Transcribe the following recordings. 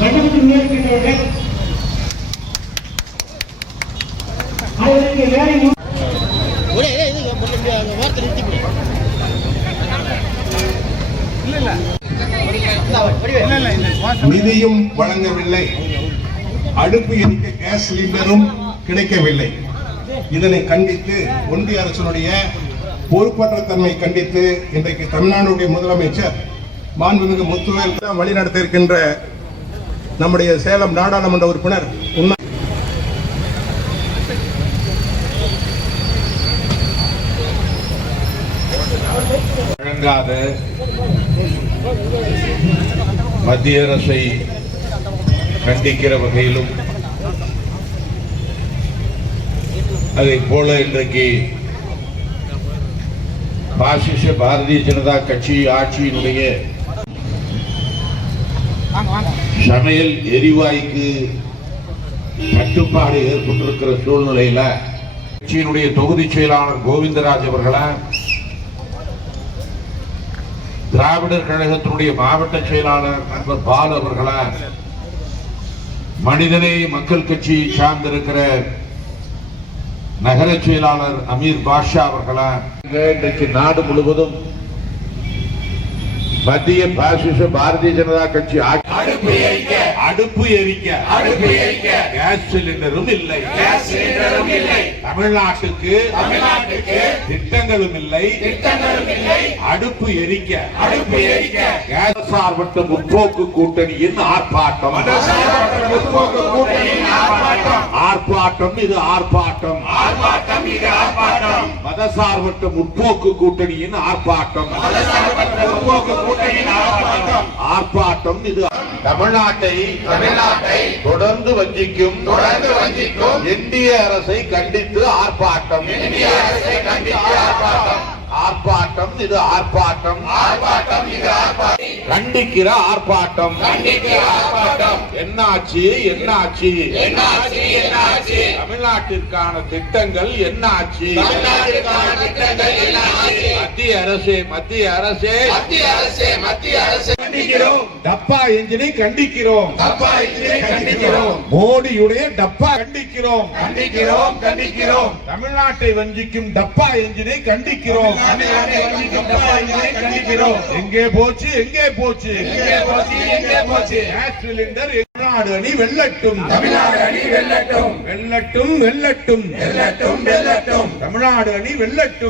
நடந்து மேற்கின்றவர்கள் அதற்கு வேலை நிதியும் வழங்கவில்லை, அடுப்பு எரிக்க கேஸ் சிலிண்டரும் கிடைக்கவில்லை. இதனை கண்டித்து ஒன்றிய அரசினுடைய பொறுப்பற்ற தன்மை கண்டித்து இன்றைக்கு தமிழ்நாடுடைய முதலமைச்சர் மாண்புமிகு முத்துவேல் வழிநடத்த இருக்கின்ற நம்முடைய சேலம் நாடாளுமன்ற உறுப்பினர் வழங்காத மத்திய அரசை கண்டிக்கிற வகையிலும் அதைப் போல இன்றைக்கு பாசிச பாரதிய ஜனதா கட்சி ஆட்சியினுடைய சமையல் எரிவாயுக்கு கட்டுப்பாடு ஏற்பட்டிருக்கிற சூழ்நிலையில கட்சியினுடைய தொகுதி செயலாளர் கோவிந்தராஜ் அவர்களை, திராவிடர் கழகத்தினுடைய மாவட்ட செயலாளர் நண்பர் பால் அவர்களை, மனிதநேய மக்கள் கட்சியை சார்ந்திருக்கிற நகர செயலாளர் அமீர் பாஷா அவர்களை, இன்றைக்கு நாடு முழுவதும் மத்திய பாசிச பாரதிய ஜனதா கட்சி அடுப்பு எரிக்க கேஸ் சிலிண்டரும் இல்லை, தமிழ்நாட்டுக்கு திட்டங்களும் இல்லை, அடுப்பு எரிக்க கேஸ் சார்பற்ற முற்போக்கு கூட்டணியின் ஆர்ப்பாட்டம். இது ஆர்ப்பாட்டம், மதசார்பற்ற முற்போக்கு கூட்டணியின் ஆர்ப்பாட்டம். ஆர்ப்பாட்டம் இது தமிழ்நாட்டை தொடர்ந்து வஞ்சிக்கும் இந்திய அரசை கண்டித்து ஆர்ப்பாட்டம். ஆர்ப்பாட்டம் இது ஆர்ப்பாட்டம், கண்டிக்கிற ஆர்ப்பாட்டம். என்னாச்சு தமிழ்நாட்டிற்கான திட்டங்கள் என்னாச்சு? மத்திய அரசே டப்பா என்ஜினை கண்டிக்கிறோம், மோடியுடைய டப்பா கண்டிக்கிறோம், தமிழ்நாட்டை வஞ்சிக்கும் டப்பா என்ஜினை கண்டிக்கிறோம். எங்கே போச்சு கேஸ் சிலிண்டர்? தமிழ்நாடு அணி வெல்லட்டும், தமிழ்நாடு அணி வெல்லட்டும். தமிழ்நாடு அணி வெல்லட்டும்.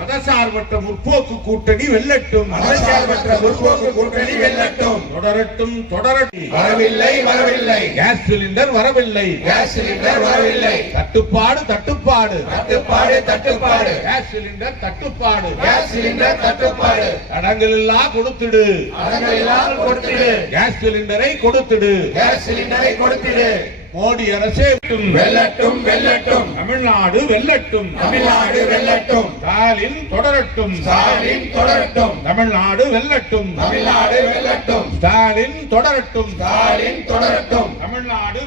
மதசார்பற்ற முற்போக்கு கூட்டணி வெல்லட்டும், தொடரட்டும். வரவில்லை கேஸ் சிலிண்டர், வரவில்லை தட்டுப்பாடு. கேஸ் சிலிண்டர் தட்டுப்பாடு. தடங்களில்லா கொடுத்துடு, கேஸ் சிலிண்டரை கொடுத்துடு. மோடி அரசே வெல்லட்டும், தமிழ்நாடு வெல்லட்டும். ஸ்டாலின் தொடரட்டும், தமிழ்நாடு வெல்லட்டும். ஸ்டாலின் தொடரட்டும், தமிழ்நாடு